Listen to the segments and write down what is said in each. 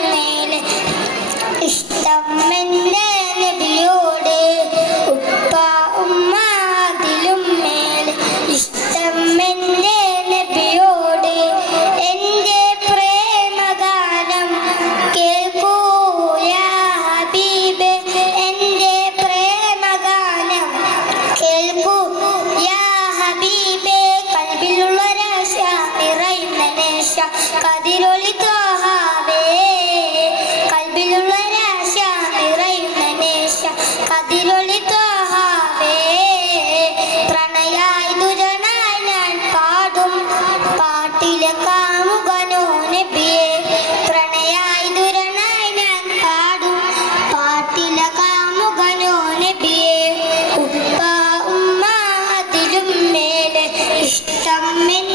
കണ്ണേൽ ഇഷ്ടം എന്റെ നബിയോട് ഉപ്പ ഉമ്മ അതിലും മേൽ ഇഷ്ടം എന്റെ നബിയോട് എന്റെ പ്രേമഗാനം കേൾക്കൂ യാ ഹബീബ്. എന്റെ പ്രേമഗാനം കേൾക്കൂ യാ ഹബീബ്. കൽബിലുള്ള രാശ നിറയുന്ന നേശ കതിരൊളി Mais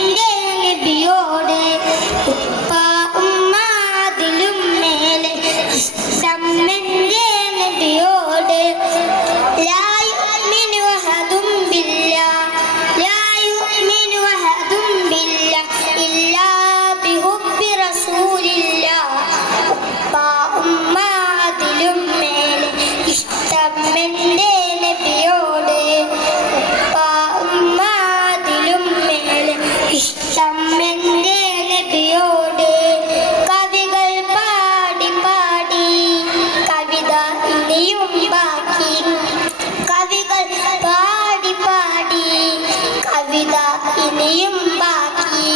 കവിയും ബാക്കി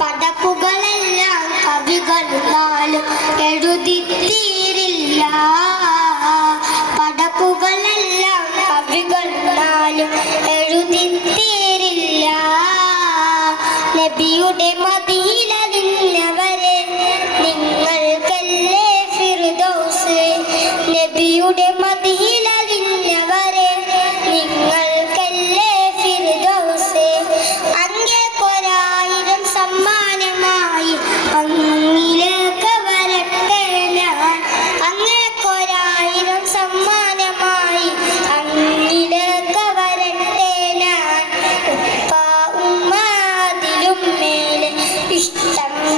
പടപ്പുകളെല്ലാം കവികളാൽ എഴുതി തീരില്ല പടപ്പുകളെല്ലാം കവികളാൽ എഴുതി തീരില്ല നബിയുടെ മതി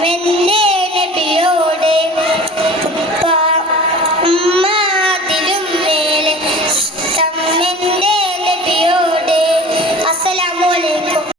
അവന്റെ